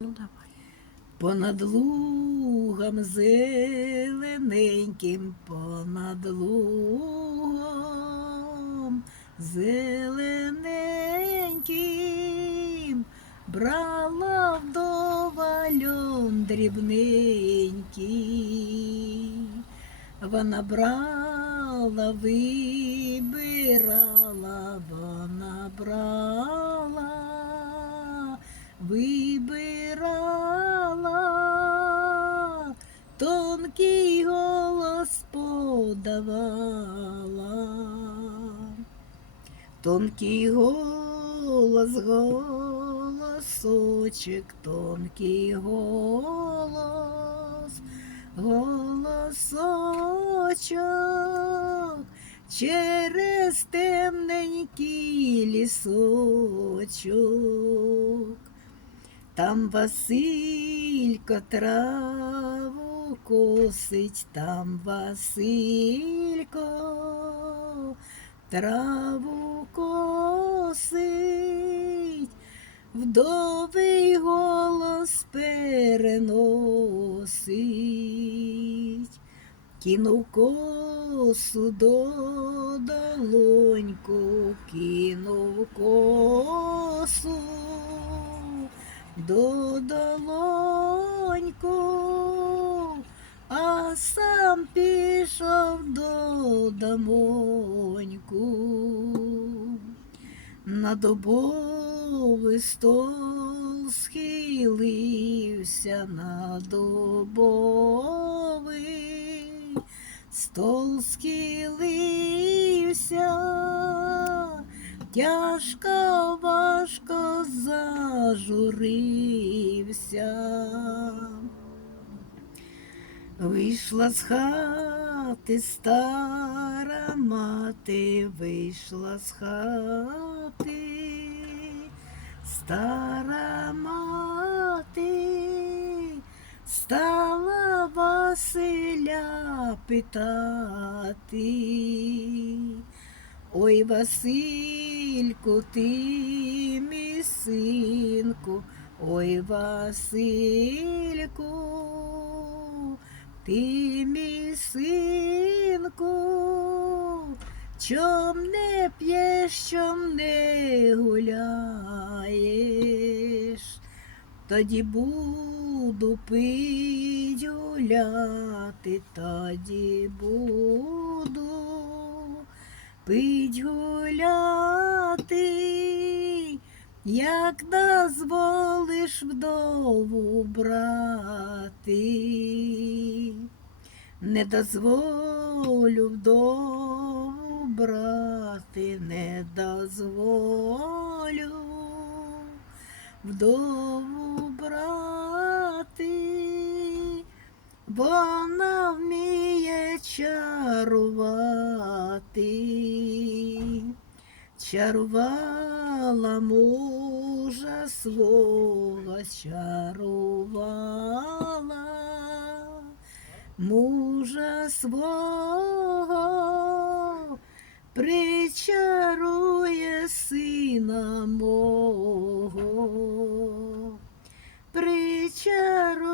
Ну давай. Понад лугом зелененьким, понад лугом зелененьким, брала вдова льон дрібненький. Вона брала, вибирала, вона брала, вибирала, подавала. Тонкий голос, голосочек, тонкий голос, голосочок через темненький лісочок. Там Василько траву косить, там Василько траву косить, вдовий голос переносить, кинув косу до долоньку, кинув косу до долоньку, сам пішов до домоньку. На добовий стол схилився на добовий стол схилився, тяжко важко зажурився. Вийшла з хати стара мати, вийшла з хати, стара мати, стала Василя питати. Ой, Васильку, ти мій синку, ой, Васильку, ти мій синку, чом не п'єш, чом не гуляєш, тоді буду пить гуляти, тоді буду. Пить гуляти, як дозволиш вдову брати, не дозволю вдову брати, не дозволю вдову брати, вона вміє чарувати, чарувала мужа свого, чарувала свого причарує сина мого, причарує.